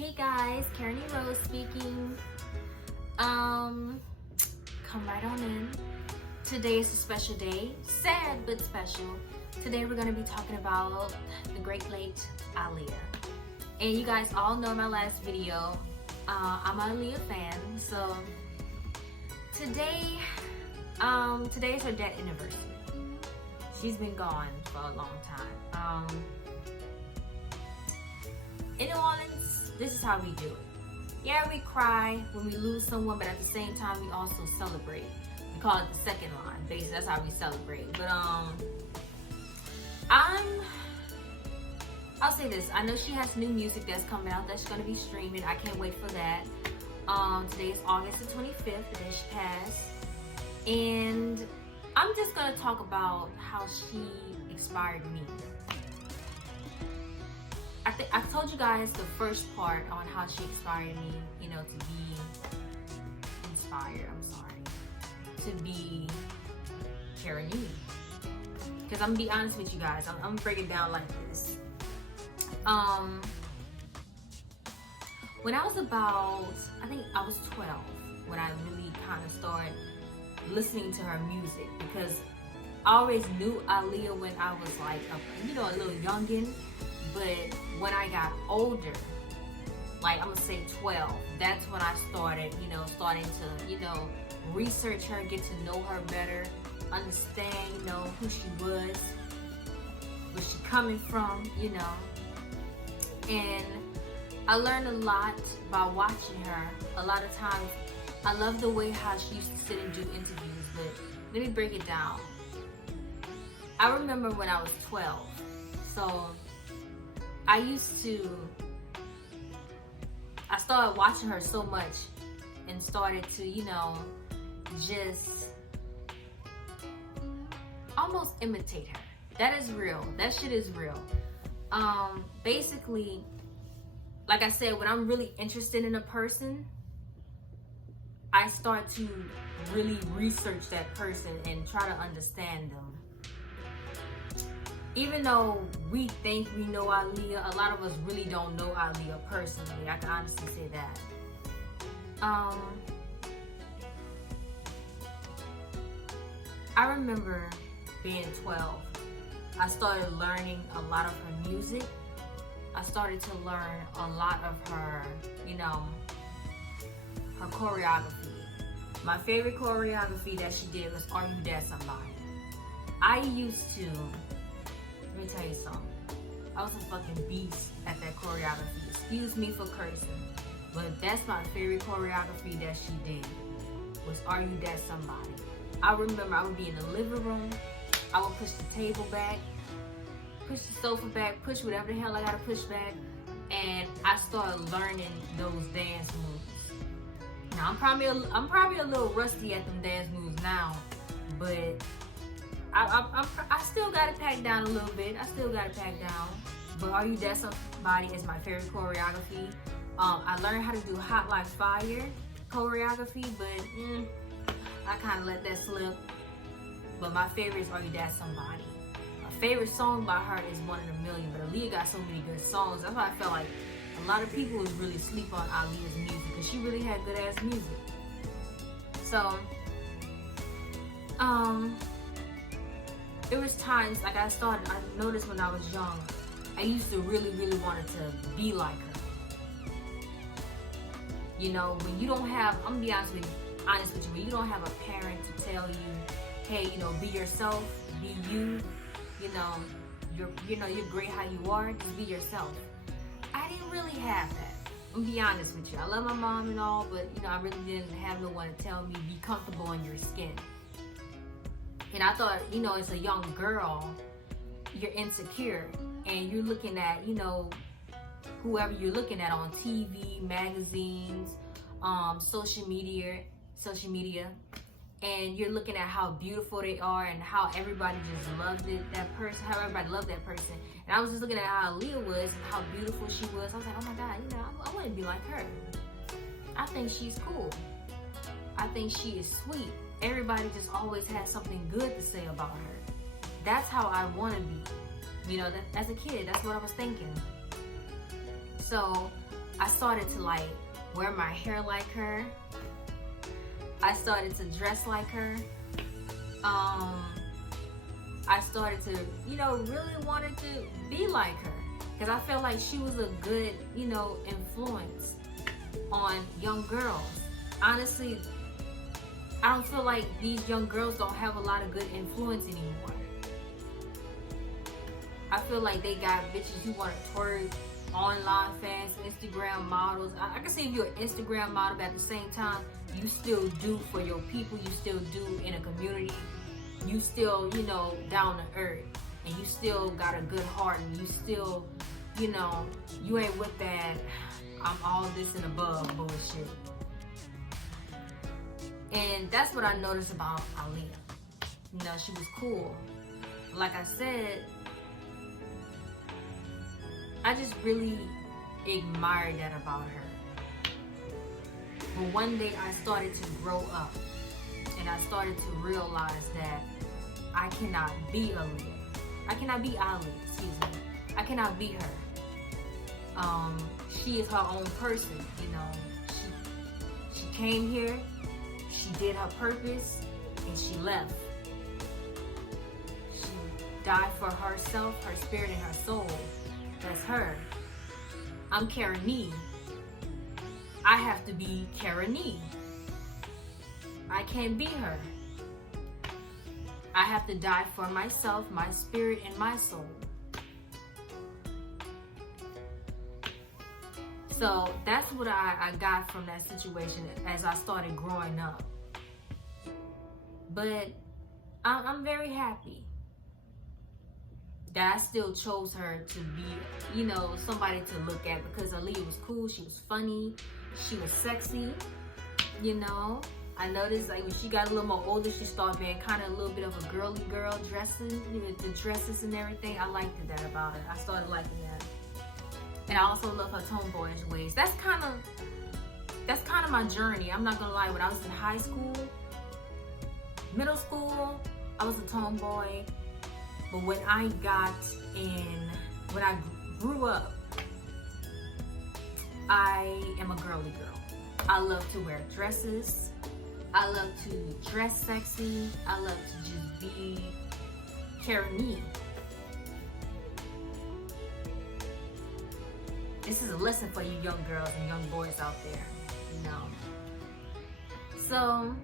Hey guys, Karen Rose speaking. Come right on in. Today is a special day, sad but special. Today we're gonna be talking about the great late Aaliyah. And you guys all know my last video. I'm an Aaliyah fan, so today is her death anniversary. She's been gone for a long time. In New Orleans, this is how we do it. Yeah, we cry when we lose someone, but at the same time, we also celebrate. We call it the second line. Basically, that's how we celebrate. But I'll say this. I know she has new music that's coming out that's gonna be streaming. I can't wait for that. Today is August the 25th, the day she passed. And I'm just gonna talk about how she inspired me. I told you guys the first part on how she inspired me, to be inspired, to be Karen E. Because I'm gonna be honest with you guys, I'm gonna break it down like this. When I was I think I was 12, when I really kind of started listening to her music, because I always knew Aaliyah when I was like a little youngin'. But when I got older, like I'm gonna say 12, that's when I started, starting to, research her, get to know her better, understand, who she was, where she coming from, And I learned a lot by watching her. A lot of times, I love the way how she used to sit and do interviews, but let me break it down. I remember when I was 12, so I started watching her so much and started to, just almost imitate her. That is real. That shit is real. Basically, like I said, when I'm really interested in a person, I start to really research that person and try to understand them. Even though we think we know Aaliyah, a lot of us really don't know Aaliyah personally. I can honestly say that. I remember being 12. I started learning a lot of her music. I started to learn a lot of her, her choreography. My favorite choreography that she did was Are You That Somebody? I used to, let me tell you something. I was a fucking beast at that choreography. Excuse me for cursing, but that's my favorite choreography that she did, was Are You That Somebody? I remember I would be in the living room, I would push the table back, push the sofa back, push whatever the hell I gotta push back, and I started learning those dance moves. Now I'm probably a little rusty at them dance moves now, but I still got it packed down a little bit. But Are You That Somebody is my favorite choreography. I learned how to do Hot Like Fire choreography, but I kind of let that slip. But my favorite is Are You That Somebody. My favorite song by her is One in a Million, but Aaliyah got so many good songs. That's why I felt like a lot of people was really sleep on Aaliyah's music, because she really had good ass music. So, there was times, like I noticed when I was young, I used to really, really wanted to be like her. When you don't have, I'm gonna be honest with you, when you don't have a parent to tell you, hey, be yourself, be you, you're great how you are, just be yourself. I didn't really have that. I'm gonna be honest with you. I love my mom and all, but I really didn't have no one to tell me, be comfortable in your skin. And I thought, as a young girl, you're insecure and you're looking at, whoever you're looking at on TV, magazines, social media, and you're looking at how beautiful they are and how everybody just loved that person, how everybody loved that person. And I was just looking at how Aaliyah was and how beautiful she was. I was like, oh my God, I want to be like her. I think she's cool. I think she is sweet. Everybody just always has something good to say about her. That's how I want to be. As a kid, that's what I was thinking. So, I started to like wear my hair like her. I started to dress like her. I started to, you know, really wanted to be like her. Because I felt like she was a good, you know, influence on young girls. Honestly, I don't feel like these young girls don't have a lot of good influence anymore. I feel like they got bitches who want to twerk, online fans, Instagram models. I can see if you're an Instagram model, but at the same time, you still do for your people. You still do in a community. You still, you know, down to earth. And you still got a good heart. And you still, you know, you ain't with that I'm all this and above bullshit. And that's what I noticed about Aaliyah. You know, she was cool. Like I said, I just really admired that about her. But one day I started to grow up. And I started to realize that I cannot be Aaliyah. I cannot be Aaliyah, excuse me. I cannot be her. She is her own person, you know. She came here, she did her purpose, and she left. She died for herself, her spirit, and her soul. That's her. I'm Karen Nee. I have to be Karen Nee. I can't be her. I have to die for myself, my spirit, and my soul. So that's what I got from that situation as I started growing up. But I'm very happy that I still chose her to be, you know, somebody to look at, because Aaliyah was cool, she was funny, she was sexy, you know. I noticed like when she got a little more older, she started being kind of a little bit of a girly girl, dressing, you know, the dresses and everything. I liked that about her. I started liking that. And I also love her tomboyish ways. That's kind of my journey. I'm not gonna lie. When I was in high school, middle school, I was a tomboy. But when I grew up, I am a girly girl. I love to wear dresses. I love to dress sexy. I love to just be Karen Nee. This is a lesson for you young girls and young boys out there, you know. So,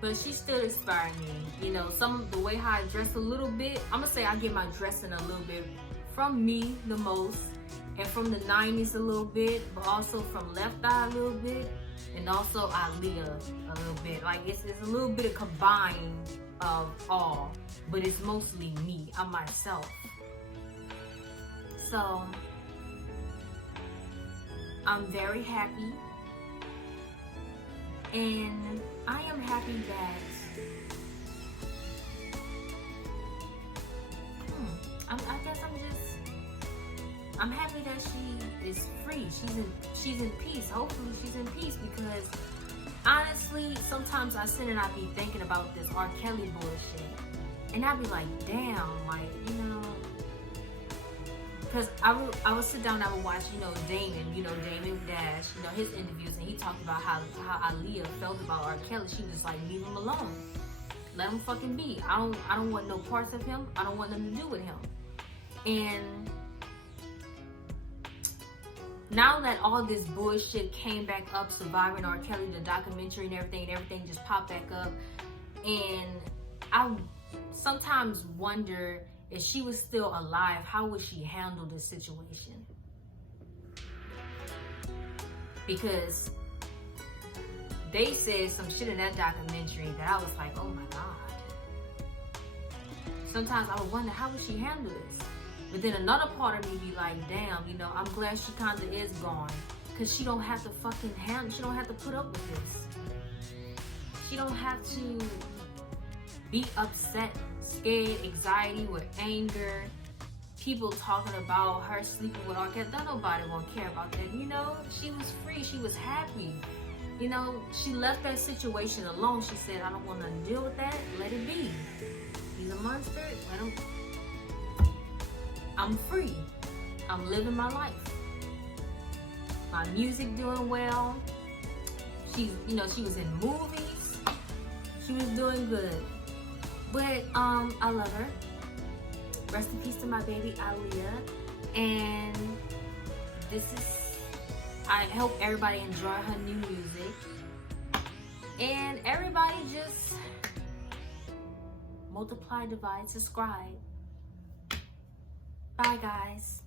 but she still inspired me. You know, the way how I dress a little bit, I'm gonna say I get my dressing a little bit from me the most, and from the 90s a little bit, but also from Left Eye a little bit, and also Aaliyah a little bit. Like it's a little bit of combined of all, but it's mostly me. I'm myself. So I'm very happy, and I am happy that I'm happy that she is free. She's in peace. Hopefully she's in peace, because honestly, sometimes I sit and I be thinking about this R. Kelly bullshit, and I be like, damn, like, you know, because I would sit down and I would watch, Damon Dash, his interviews, and he talked about how Aaliyah felt about R. Kelly. She was like, leave him alone. Let him fucking be. I don't want no parts of him. I don't want nothing to do with him. And now that all this bullshit came back up, Surviving R. Kelly, the documentary and everything just popped back up. And I sometimes wonder, if she was still alive, how would she handle this situation? Because they said some shit in that documentary that I was like, oh my God. Sometimes I would wonder, how would she handle this? But then another part of me be like, damn, I'm glad she kind of is gone. Because she don't have to fucking handle, she don't have to put up with this. She don't have to be upset, scared, anxiety, with anger, people talking about her sleeping with R. Kelly. Nobody won't care about that. She was free. She was happy. She left that situation alone. She said, I don't want to deal with that. Let it be. He's a monster. I'm free. I'm living my life. My music doing well. She was in movies. She was doing good. But I love her. Rest in peace to my baby Aaliyah. And I hope everybody enjoy her new music. And everybody just multiply, divide, subscribe. Bye guys.